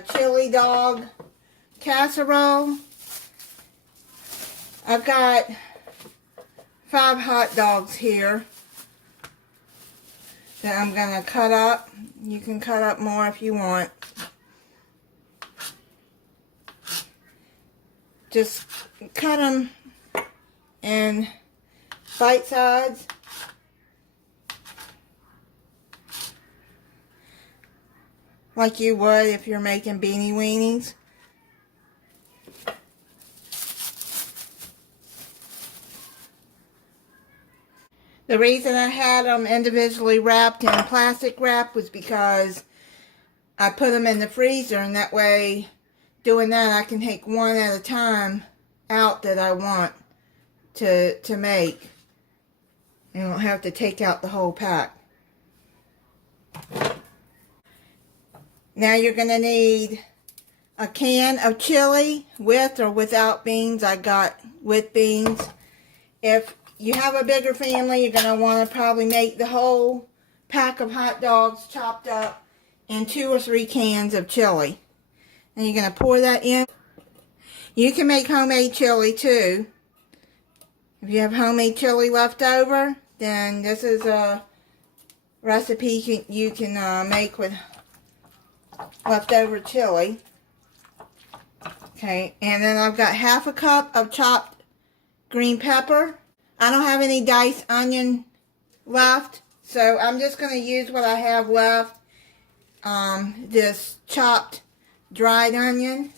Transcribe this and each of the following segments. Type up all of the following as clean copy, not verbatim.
chili dog casserole. I've got 5 hot dogs here that I'm going to cut up. You can cut up more if you want. Just cut them in bite size. Like you would if you're making beanie weenies. The reason I had them individually wrapped in plastic wrap was because I put them in the freezer, and that way, doing that, I can take one at a time out that I want to make. I don't have to take out the whole pack. Now you're going to need a can of chili with or without beans. I got with beans. If you have a bigger family, you're going to want to probably make the whole pack of hot dogs chopped up in 2 or 3 cans of chili. And you're going to pour that in. You can make homemade chili too. If you have homemade chili left over, then this is a recipe you can make with leftover chili. Okay, and then I've got half a cup of chopped green pepper. I don't have any diced onion left, so I'm just going to use what I have left. This chopped dried onion.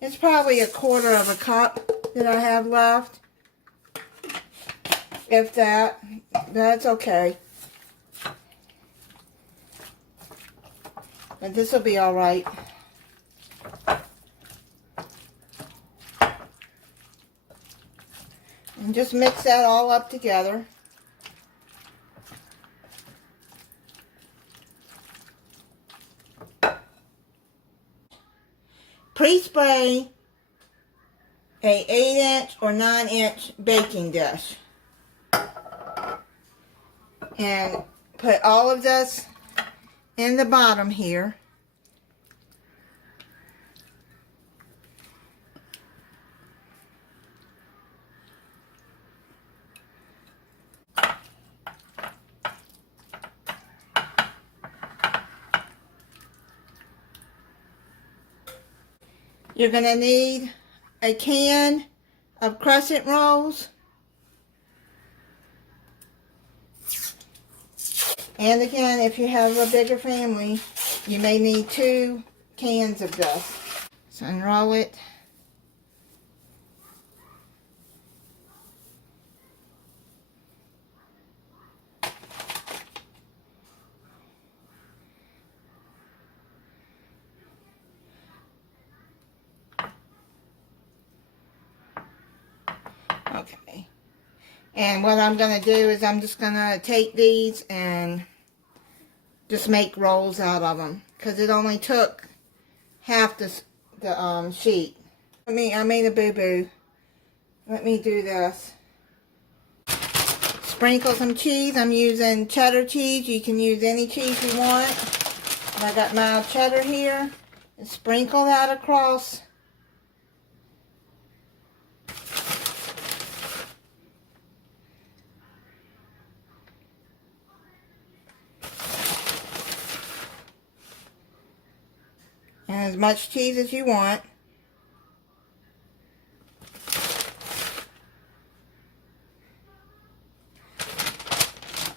It's probably 1/4 of a cup that I have left. If that's okay. But this will be alright. And just mix that all up together. Prespray a 8-inch or 9-inch baking dish. And put all of this in the bottom here. You're going to need a can of crescent rolls. And again, if you have a bigger family, you may need 2 cans of this. So unroll it. Okay. And what I'm going to do is I'm just going to take these and just make rolls out of them. Because it only took half the sheet. I made a boo-boo. Let me do this. Sprinkle some cheese. I'm using cheddar cheese. You can use any cheese you want. And I got mild cheddar here. And sprinkle that across. And as much cheese as you want.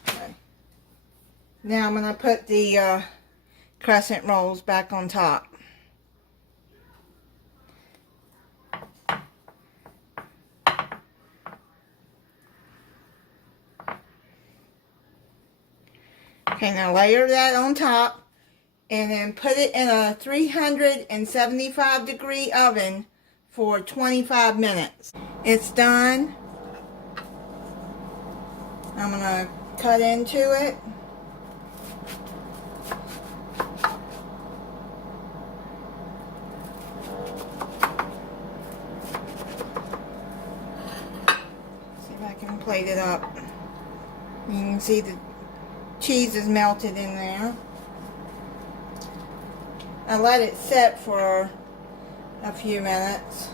Okay. Now I'm going to put the crescent rolls back on top. Okay, now layer that on top. And then put it in a 375 degree oven for 25 minutes. It's done. I'm going to cut into it. See if I can plate it up. You can see the cheese is melted in there. I let it sit for a few minutes.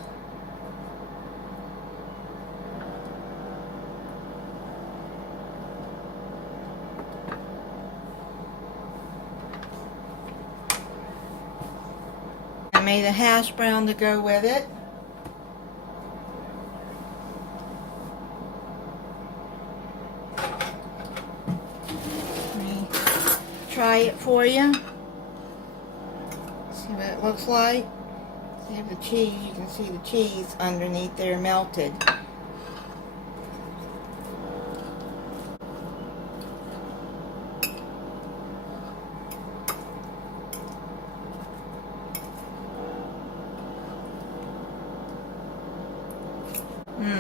I made a hash brown to go with it. Let me try it for you. See what it looks like. See the cheese, you can see the cheese underneath there melted.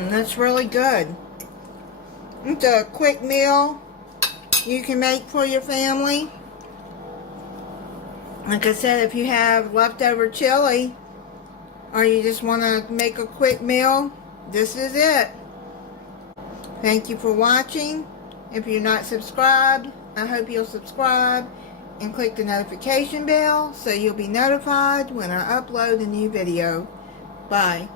That's really good. It's a quick meal you can make for your family. Like I said, if you have leftover chili or you just want to make a quick meal, this is it. Thank you for watching. If you're not subscribed, I hope you'll subscribe and click the notification bell so you'll be notified when I upload a new video. Bye.